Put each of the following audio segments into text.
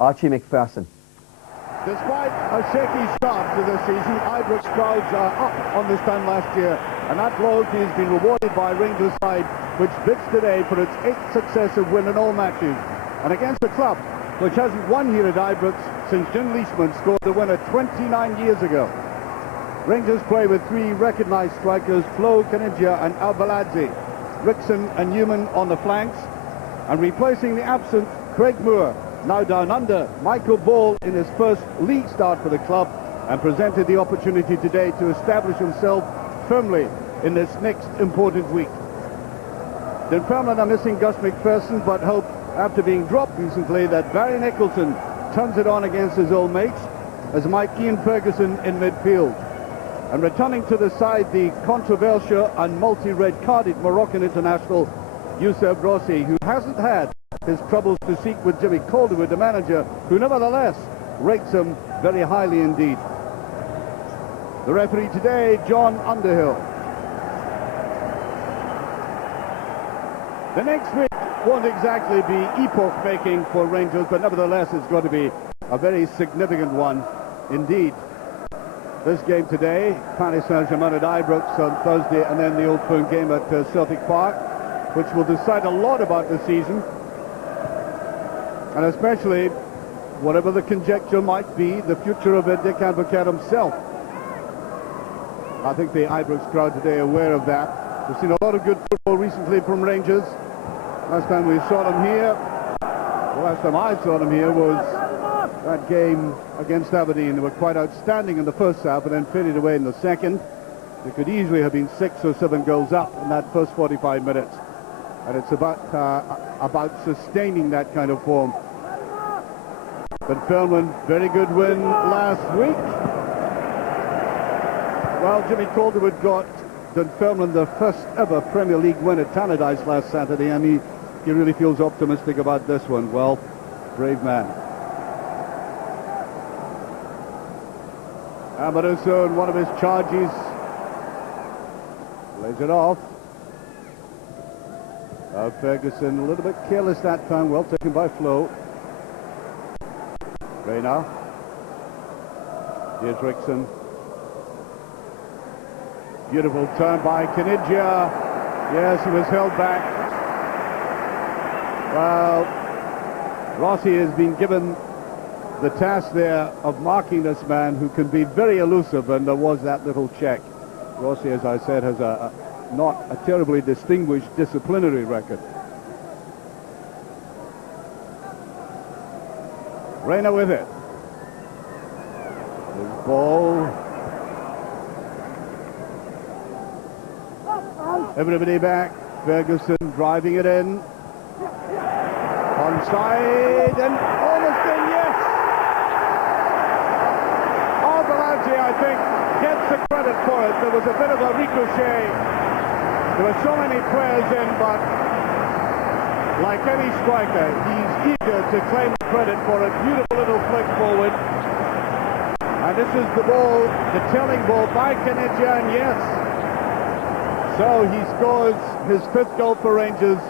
Archie McPherson. Despite a shaky start to the season, Ibrox crowds are up on this time last year, and that loyalty has been rewarded by Rangers side, which bids today for its 8th successive win in all matches, and against a club which hasn't won here at Ibrox since Jim Leishman scored the winner 29 years ago. Rangers play with 3 recognised strikers, Flo, Kanigia and Albaladze, Rickson and Newman on the flanks, and replacing the absent Craig Moore. Now down under, Michael Ball in his first league start for the club, and presented the opportunity today to establish himself firmly in this next important week. Dunfermline are missing Gus McPherson, but hope, after being dropped recently, that Barry Nicholson turns it on against his old mates, as might Ian Ferguson in midfield. And returning to the side, the controversial and multi-red carded Moroccan international Youssef Rossi, who hasn't had his troubles to seek with Jimmy Calderwood, the manager, who nevertheless rates him very highly indeed. The referee today, John Underhill. The next week won't exactly be epoch-making for Rangers, but nevertheless it's going to be a very significant one indeed. This game today, Paris Saint-Germain at Ibrox on Thursday, and then the Old Firm game at Celtic Park, which will decide a lot about the season, and especially, whatever the conjecture might be, the future of Dick Advocaat himself. I think the Ibrox crowd today are aware of that. We've seen a lot of good football recently from Rangers. Last time we saw them here, the last time I saw them here was that game against Aberdeen. They were quite outstanding in the first half and then faded away in the second. They could easily have been 6 or 7 goals up in that first 45 minutes. And it's about sustaining that kind of form. Dunfermline, very good win last week. Well, Jimmy Calderwood got Dunfermline their first ever Premier League win at Tannadice last Saturday, and he really feels optimistic about this one. Well, brave man. Amaruso in one of his charges lays it off. Ferguson a little bit careless that time, well taken by Flo. Reyna. Here's Rickson. Beautiful turn by Kanigia. Yes, he was held back. Well, Rossi has been given the task there of marking this man who can be very elusive, and there was that little check. Rossi, as I said, has not a terribly distinguished disciplinary record. Reyna with it. His ball. Everybody back. Ferguson driving it in. Onside and almost in, yes! Albaladze, I think, gets the credit for it. There was a bit of a ricochet. There were so many players in, but like any striker, he's eager to claim the credit for it. Beautiful little flick forward. And this is the ball, the telling ball by Kanigia, and yes. So he scores his 5th goal for Rangers.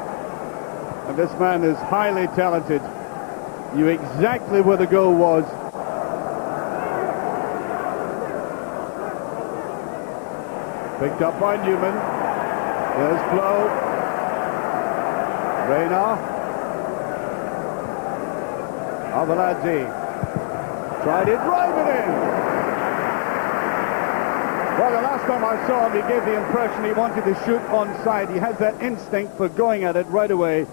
And this man is highly talented. Knew exactly where the goal was. Picked up by Newman. There's Flo. Reyna. Albaladze. Tried it, drive it in. Well, the last time I saw him, he gave the impression he wanted to shoot onside. He has that instinct for going at it right away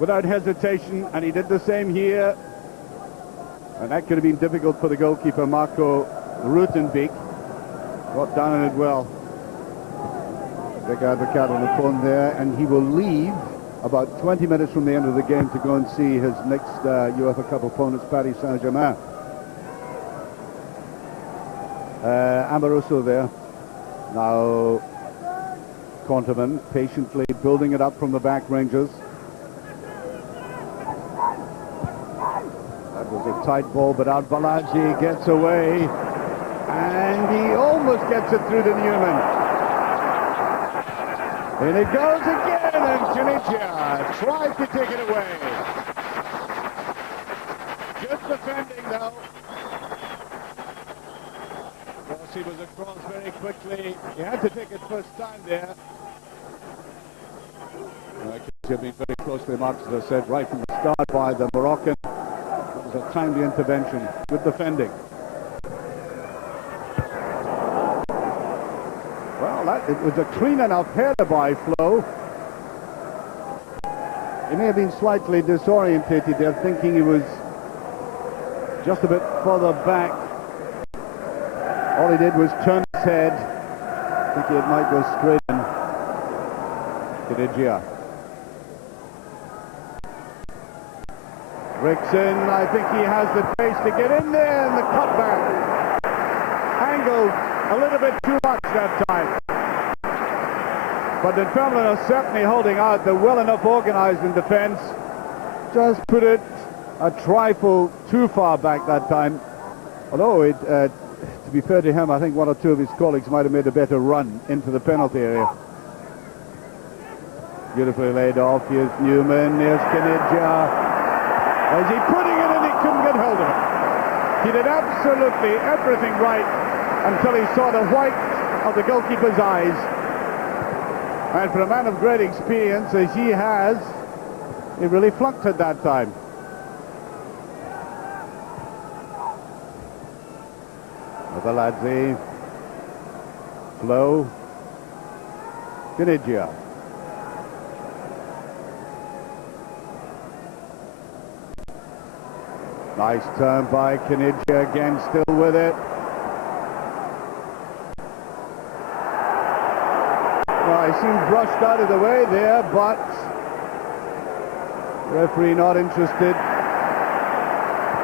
without hesitation, and he did the same here. And that could have been difficult for the goalkeeper, Marco Rutenbeek. Got down on it well. Big Advocaat on the phone there, and he will leave about 20 minutes from the end of the game to go and see his next UEFA Cup opponents, Paris Saint-Germain. Amaruso there. Now Conterman patiently building it up from the back, Rangers. That was a tight ball, but Albaladze gets away, and he almost gets it through to Newman. And it goes again, and Kanigia tries to take it away. Good defending though. Rossi was across very quickly. He had to take it first time there. They've been very closely marked, as I said, right from the start by the Moroccan. That was a timely intervention. Good defending. Well, it was a clean enough header by Flo. He may have been slightly disorientated there, thinking he was just a bit further back. All he did was turn his head, thinking it might go straight in. Kinigia. Rickson, I think he has the pace to get in there, and the cutback angled a little bit too much that time. But Dunfermline are certainly holding out. They're well enough organised in defence. Just put it a trifle too far back that time. Although, to be fair to him, I think one or two of his colleagues might have made a better run into the penalty area. Beautifully laid off. Here's Newman. Here's Kinigia. Is he putting it in? He couldn't get hold of it. He did absolutely everything right until he saw the white of the goalkeeper's eyes. And for a man of great experience as he has, he really flunked at that time. Mataladze, Flo, Kinigia. Nice turn by Kinigia, again still with it. Well, he seemed brushed out of the way there, but referee not interested.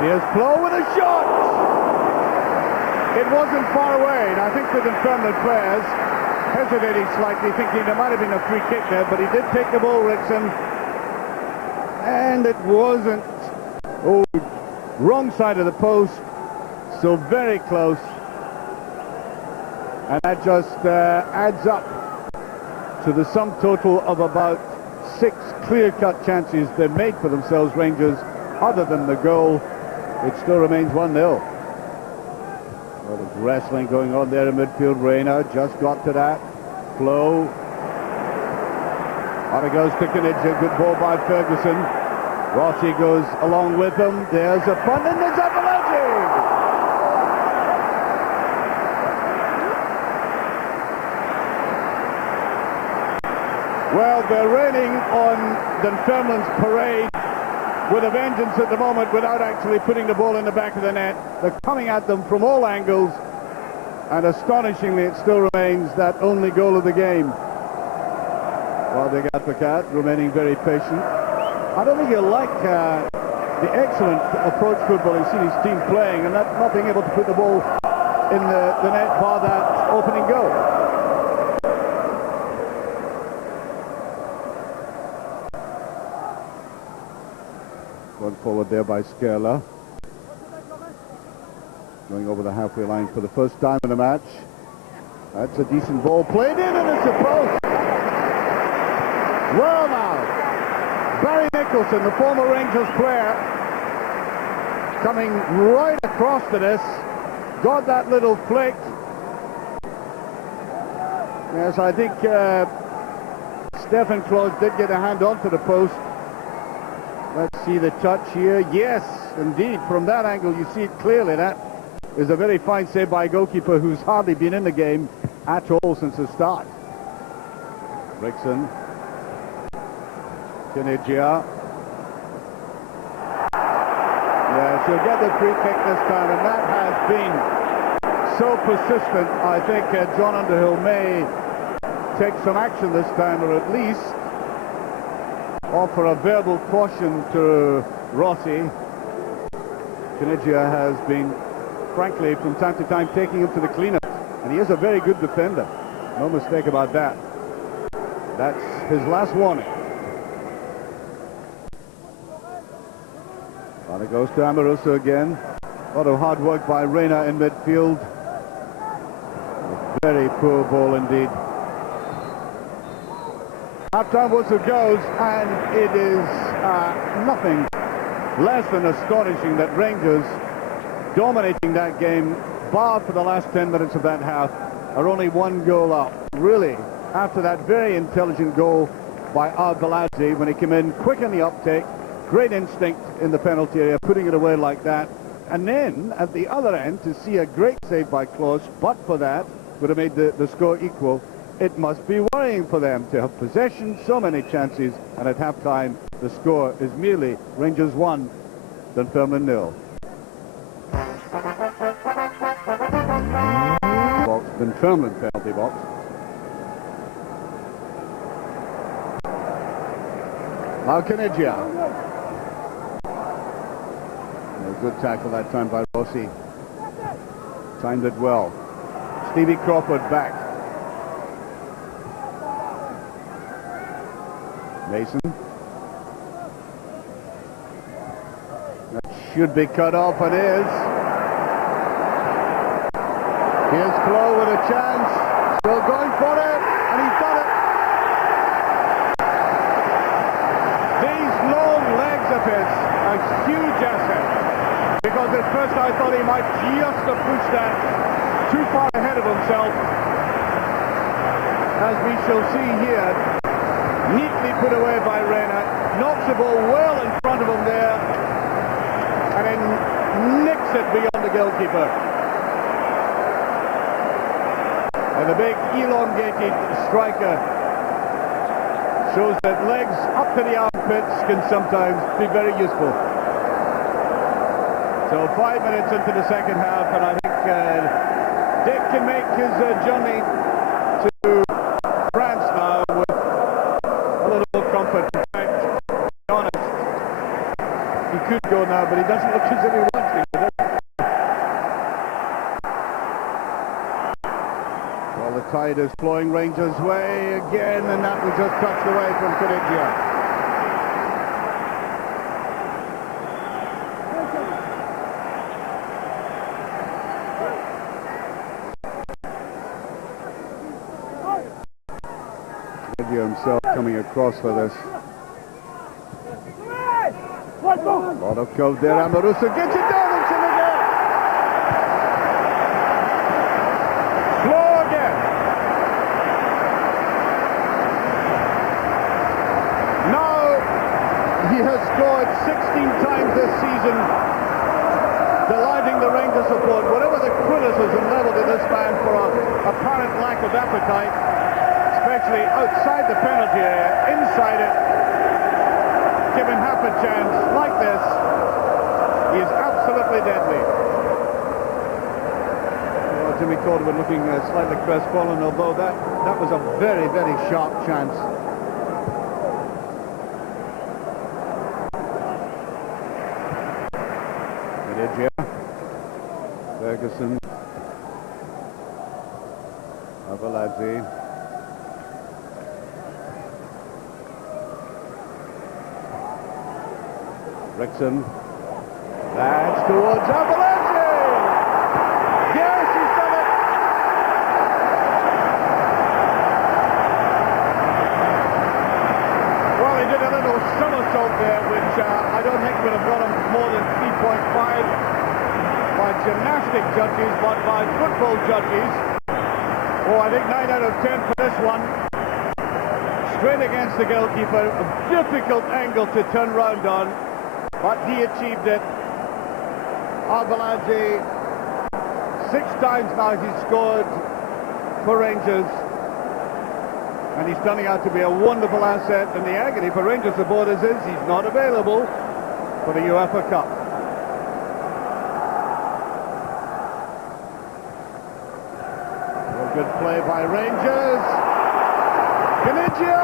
Here's Flo with a shot! It wasn't far away, and I think the Dunfermline players hesitating slightly, thinking there might have been a free kick there, but he did take the ball, Rickson, and it wasn't. Oh, wrong side of the post, so very close, and that just adds up to the sum total of about 6 clear-cut chances they made for themselves, Rangers. Other than the goal, it still remains 1-0. A lot of wrestling going on there in midfield. Reina just got to that. Flo. On it goes to Kinigia. Good ball by Ferguson. Rossi goes along with them. There's a punt, and there's Avalanche! Well, they're raining on Dunfermline's parade with a vengeance at the moment without actually putting the ball in the back of the net. They're coming at them from all angles, and astonishingly it still remains that only goal of the game. Well, they got the cat remaining very patient. I don't think he'll like the excellent approach football he's seen his team playing, and not being able to put the ball in the net bar that opening goal. Going forward there by Skerla. Going over the halfway line for the first time in the match. That's a decent ball played in, and it's a post. Well now, Barry Nicholson, the former Rangers player, coming right across to this, got that little flick. Yes, I think Stefan Claus did get a hand onto the post. Let's see the touch here. Yes, indeed, from that angle you see it clearly. That is a very fine save by a goalkeeper who's hardly been in the game at all since the start. Rickson. Kinigia. Yeah, she'll get the free kick this time, and that has been so persistent. I think John Underhill may take some action this time, or at least offer a verbal caution to Rossi. Kinigia has been, frankly, from time to time taking him to the cleanup, and he is a very good defender. No mistake about that. That's his last warning. And it goes to Amoroso again. A lot of hard work by Reina in midfield. A very poor ball indeed. Half-time whistle goes, and it is nothing less than astonishing that Rangers, dominating that game, bar for the last 10 minutes of that half, are only one goal up. Really, after that very intelligent goal by Arveladze when he came in quick in the uptake, great instinct in the penalty area, putting it away like that. And then, at the other end, to see a great save by Klose, but for that, would have made the score equal. It must be worrying for them to have possession, so many chances, and at half-time, the score is merely Rangers 1, Dunfermline 0. Dunfermline penalty box. Malcanigia. A good tackle that time by Rossi. Timed it well. Stevie Crawford back. Mason. That should be cut off, and is. Here's Flo with a chance. Still going for it, and he's done it. These long legs of his, a huge asset. Because at first I thought he might just have pushed that too far ahead of himself. As we shall see here, neatly put away by Reina, knocks the ball well in front of him there, and then nicks it beyond the goalkeeper. And the big elongated striker shows that legs up to the armpits can sometimes be very useful. So 5 minutes into the second half, and I think Dick can make his journey to France now with a little comfort. In fact, to be honest, he could go now, but he doesn't look as if he wants to. Well, the tide is flowing Rangers' way again, and that was just touched away from Kanigia. Himself coming across for this. A lot of cove there. Amoruso gets it down into the net. Flow again. Now he has scored 16 times this season, delighting the Rangers support. Whatever the criticism leveled at this man for a apparent lack of appetite, especially outside the penalty area, inside it, given half a chance like this, he is absolutely deadly. Well, Jimmy Caldwell looking slightly crestfallen, although that was a very, very sharp chance. Kanigia, Ferguson, Arveladze. Rickson, that's towards Arveladze! Yes, he's done it! Well, he did a little somersault there, which I don't think would have got him more than 3.5 by gymnastic judges, but by football judges. Oh, I think 9 out of 10 for this one. Straight against the goalkeeper, a difficult angle to turn round on. But he achieved it. Arveladze, 6 times now he's scored for Rangers. And he's turning out to be a wonderful asset. And the agony for Rangers supporters is he's not available for the UEFA Cup. Well, good play by Rangers. Kanigia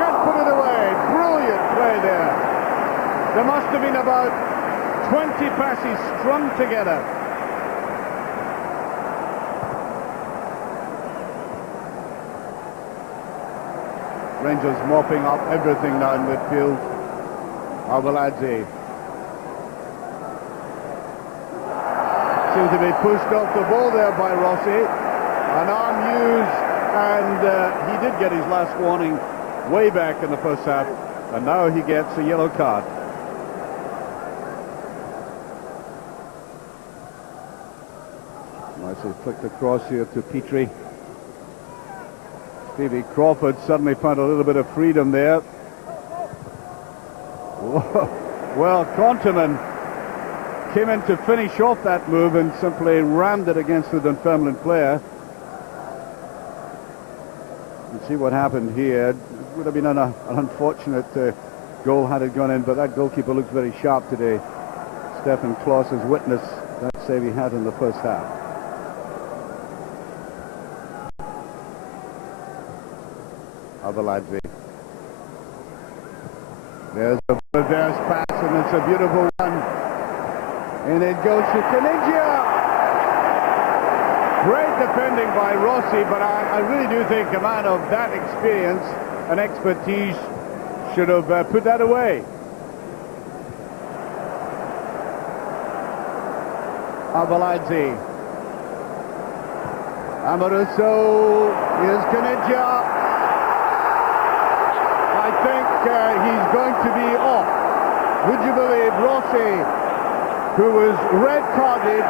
can't put it away. Brilliant play there. There must have been about 20 passes strung together. Rangers mopping up everything now in midfield. Arveladze seems to be pushed off the ball there by Rossi. An arm used, and he did get his last warning way back in the first half, and now he gets a yellow card. Nicely flicked across here to Petrie. Stevie Crawford suddenly found a little bit of freedom there. Well, Conterman came in to finish off that move and simply rammed it against the Dunfermline player. You see what happened here. It would have been an unfortunate goal had it gone in, but that goalkeeper looks very sharp today. Stefan Kloss has witnessed that save he had in the first half. Avaladze. There's a reverse pass, and it's a beautiful one. And it goes to Caniggia. Great defending by Rossi, but I really do think a man of that experience and expertise should have put that away. Avaladze. Amoruso. Here's Caniggia. I think he's going to be off. Would you believe Rossi, who was red-carded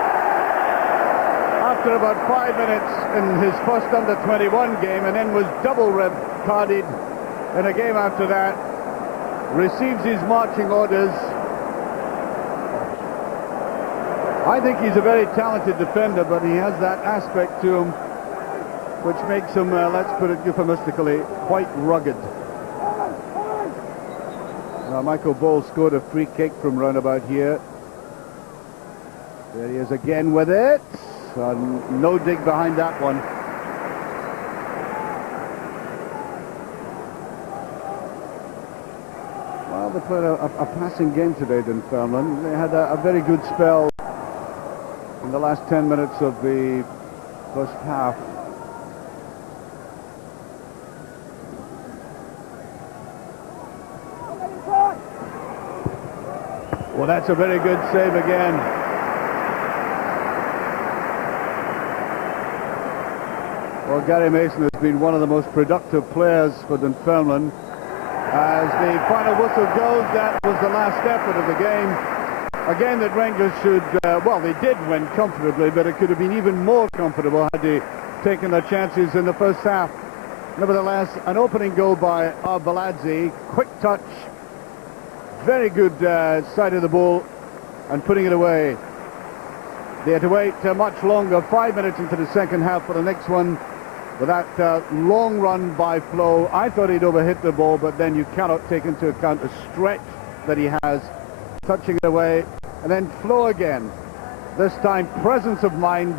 after about 5 minutes in his first under-21 game and then was double red-carded in a game after that, receives his marching orders. I think he's a very talented defender, but he has that aspect to him which makes him, let's put it euphemistically, quite rugged. Now Michael Ball scored a free kick from roundabout here. There he is again with it. No dig behind that one. Well, they played a passing game today, Dunfermline. They had a very good spell in the last 10 minutes of the first half. Well, that's a very good save again. Well, Gary Mason has been one of the most productive players for Dunfermline. As the final whistle goes, that was the last effort of the game. A game that Rangers should, well, they did win comfortably, but it could have been even more comfortable had they taken their chances in the first half. Nevertheless, an opening goal by Avaladze, quick touch, very good side of the ball, and putting it away. They had to wait much longer, 5 minutes into the second half for the next one, with that long run by Flo. I thought he'd overhit the ball, but then you cannot take into account the stretch that he has, touching it away, and then Flo again. This time, presence of mind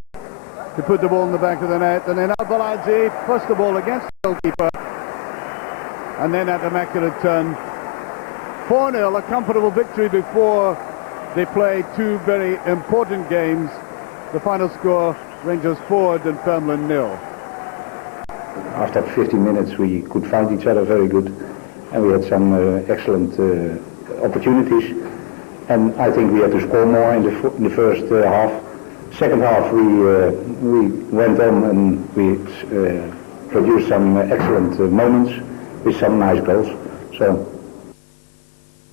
to put the ball in the back of the net, and then Avaladze, first of all against the goalkeeper, and then that immaculate turn. 4-0, a comfortable victory before they play two very important games. The final score, Rangers 4, Dunfermline 0. After 15 minutes we could find each other very good, and we had some excellent opportunities, and I think we had to score more in the first half. Second half we went on and we produced some excellent moments with some nice goals. So